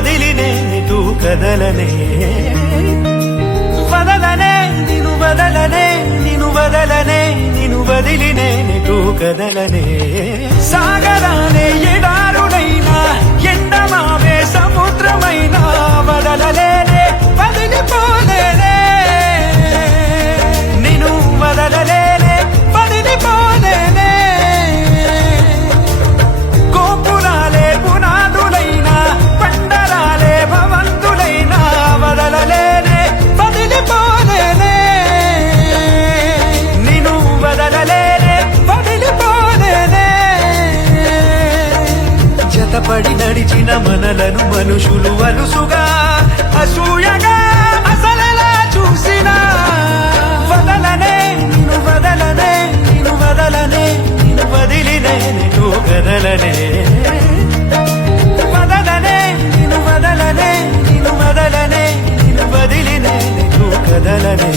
వదిలి నేనిటు కదలనే వదలనే నిను వదలనే నిను వదలనే నిను వదిలి నేనిటు కదలనే సాగరానే ఎడారుడైనా ఎండమావే సముద్రమైనా వదలలేనే వదిలిపోలేనే నిను వదలలేనే వదిలిపోలేనే గోపురాలే పునాదులైనా పండరాలే భవంతులైనా వదలలేనే వదిలిపోలేనే నిను వదలలేనే వదిలిపోలేనే జతపడి నడిచిన మనలను మనుషులు అలుసుగా అసూయగా అసలెలా చూసినా వదలనే నిను వదలనే నిను వదలనే నిను వదిలి నేనిటు కదలనే వదలనే నిను వదలనే నిను వదలనే నిను వదిలి నేనిటు కదలనే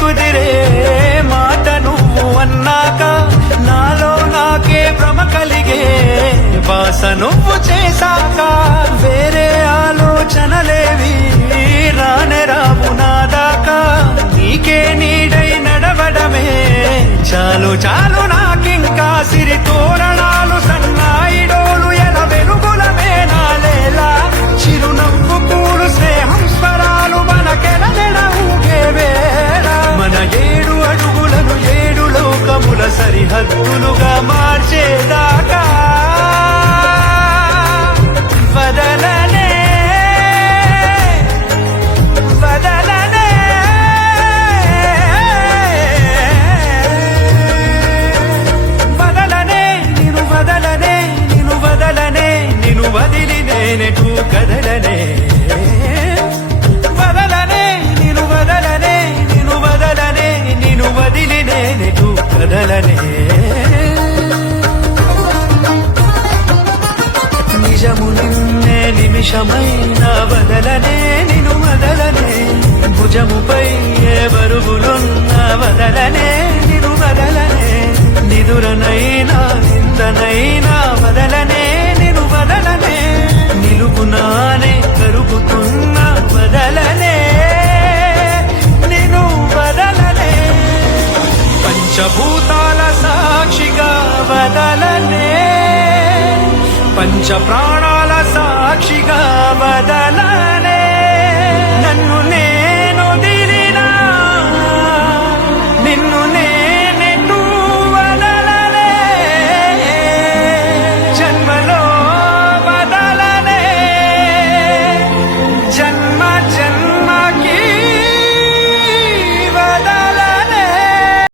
కుదిరే మాట నువ్వు అన్నాక నాలో నాకే భ్రమ కలిగే బాస నువ్వు చేశాక వేరే ఆలోచనలేవి రానే రావు నాదాకా నీకే నీడై నడవడమే చాలు చాలు నాకింకా సిరి తోరణాలు సన్నాయిడోలు ఎల వెలుగులమే నాలేలా చిరునవ్వు కూడు స్నేహం స్వరాలు మనకెడలెడ ఊగేవే మన 7 అడుగులను 7 లోకముల సరిహద్దులుగా మార్చేదాకా వదలనే వదలనే వదలనే నిను వదలనే నిను వదలనే నిను వదిలి నేనెటు కదలనే వదలనే నిను వదలనే నిను వదలనే నిను వదిలి నేనెటు కదలనే నిజము నిన్నే నిమిషమైన వదలనే నిను వదలనే భుజముపై ఏ బరువులున్న వదలనే నిను వదలనే నిదురనైనా నిందనైనా వదలనే నిను వదలనే నిలుపునానే కరుగుతున్న వదలనే నిను వదలనే పంచభూతాల సాక్షిగా వదలనే పంచ ప్రాణాల సాక్షిగా వదలనే